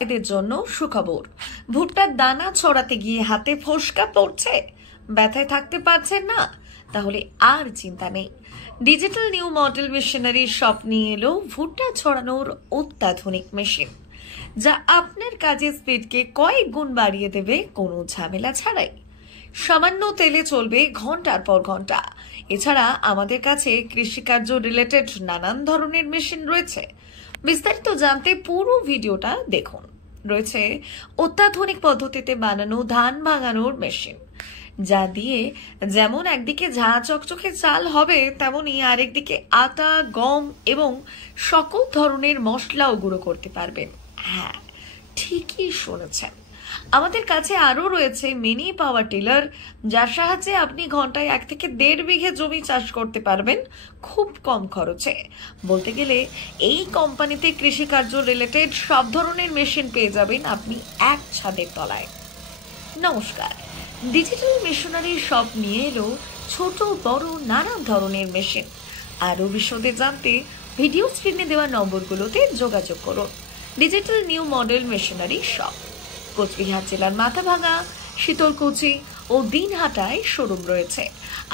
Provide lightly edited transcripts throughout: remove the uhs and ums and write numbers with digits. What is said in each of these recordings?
এদের জন্য সুখবর। ভুট্টার দানা ছড়াতে গিয়ে হাতে ফোসকা পড়ছে, ব্যথায় থাকতে পারছেন না, তাহলে আর চিন্তা নেই। Digital new model machinery shop নিয়ে এলো ভুট্টা ছড়ানোর অত্যাধুনিক মেশিন, যা আপনার কাজের স্পিডকে কয়েক গুণ বাড়িয়ে দেবে কোনো ঝামেলা ছাড়াই। সামান্য তেলে চলবে ঘন্টার পর ঘন্টা। এছাড়া আমাদের কাছে কৃষিকার্য রিলেটেড নানান ধরনের মেশিন রয়েছে। বিস্তারিত জানতে পুরো ভিডিওটা দেখুন। রয়েছে অত্যাধুনিক পদ্ধতিতে বানানো ধান ভাঙানোর মেশিন, যা দিয়ে যেমন একদিকে ঝাঁ চকচকে চাল হবে, তেমনি আরেকদিকে আটা, গম এবং সকল ধরনের মশলাও গুঁড়ো করতে পারবেন। হ্যাঁ, ঠিকই শুনেছেন। আমাদের কাছে আরো রয়েছে মিনি পাওয়ার টিলার, যার সাহায্যে আপনি ঘন্টায় 1 থেকে 1.5 বিঘে জমি চাষ করতে পারবেন খুব কম খরচে। বলতে গেলে এই কোম্পানিতে কৃষিকার্য রিলেটেড সব ধরনের মেশিন পেয়ে যাবেন আপনি এক ছাদের তলায়। নমস্কার, ডিজিটাল মেশিনারি শপ নিয়ে এলো ছোট বড় নানান ধরনের মেশিন। আরো বিশদে জানতে ভিডিও স্ক্রিনে দেওয়া নম্বরগুলোতে যোগাযোগ করুন। Digital new model machinery shop, Cooch Behar জেলার মাথাভাঙা, শীতলকুচি ও দিনহাটায় শোরুম রয়েছে।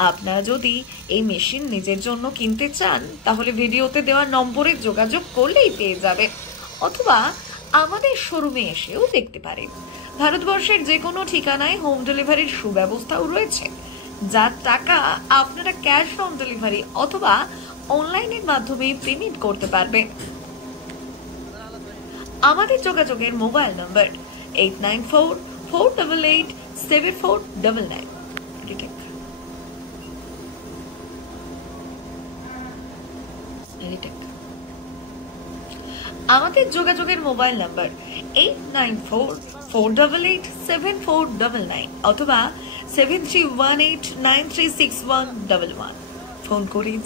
আপনারা যদি এই মেশিন নিজের জন্য কিনতে চান, তাহলে ভিডিওতে দেওয়া নম্বরে যোগাযোগ করলেই পেয়ে যাবেন, অথবা আমাদের শোরুমে এসেও দেখতে পারেন। ভারতবর্ষের যে কোনো ঠিকানায় হোম ডেলিভারির সুব্যবস্থাও রয়েছে, যার টাকা আপনারা ক্যাশ অন ডেলিভারি অথবা অনলাইনের মাধ্যমে পেমেন্ট করতে পারবেন। আমাদের যোগাযোগের মোবাইল নম্বর 8944887499। আমাদের যোগাযোগের মোবাইল নাম্বার 8944887499 অথবা 7318936111। ফোন করে